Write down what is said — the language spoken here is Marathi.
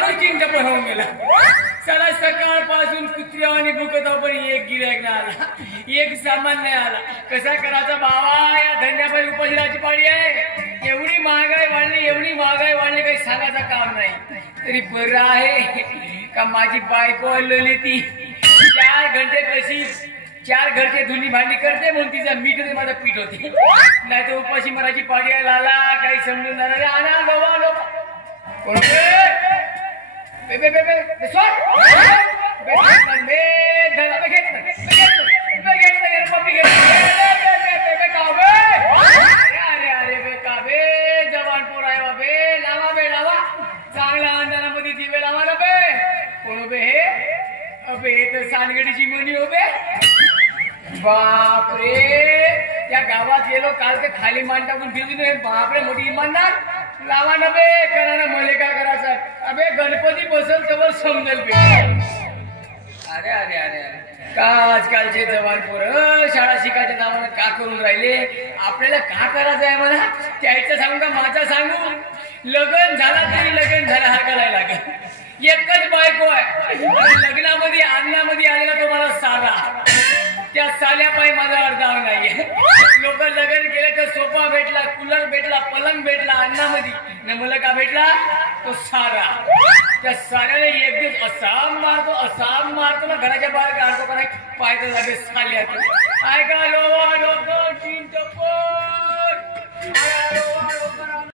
माणूस चिंतप होऊन गेला. साला सकाळपासून कुत्र्यावानी भुकत पण एक गिऱ्हाईक नाही आला, एक सामान नाही आला. कसा करायचा बाबा, या धंद्यामध्ये उपाशीराची पाडी आहे. एवढी महागाई वाढली काही सांगायचं काम नाही. तरी बरं आहे का माझी बायको आलेली ती 4 घंटे कशी 4 घरचे धुनी भांडी करते म्हणून तिचा मीठ माझा पीठ होते. नाही तर उपाशी मराठी पाडी आहे लाला काही समजून जाणार. आणा लोबा लोबा कोण जवान पोर आहे बाबे, लावा बे लावा, चांगल्या अंधारामध्ये दिवे लावा ना बे. कोण बे हे? अबे हे तर सानगडीची मुली हो बे. बापरे, त्या गावात गेलो काल ते खाली मान टाकून फिरून बापरे मोठी इमानदार. लावा ना बे, करा ना, मले काय करायचं. अबे गणपती बसल तेव्हा समजेल बे. अरे अरे अरे अरे का आजकालचे जवान पोरं शाळा शिकायच्या नावानं का करून राहिले. आपल्याला का करायचं आहे म्हणा, त्याचं सांगू का माझा सांगू. लग्न झाला तरी लग्न झाला हा करायला लागेल. एकच बायको आहे, लग्नामध्ये अन्नामध्ये आलेला तो मला सारा, त्या साल्यापायी माझा अर्धाव नाहीये. लोक लग्न केलं तर सोफा भेटला, कूलर भेटला, पलंग भेटला अन्नामध्ये, न मला का भेटला तो सारा. त्या साऱ्याला एक दिवस असा मारतो ना, घराच्या बाहेर काढतो का नाही पायचं लागेल साल्यात. ऐका लोक चिंतपूर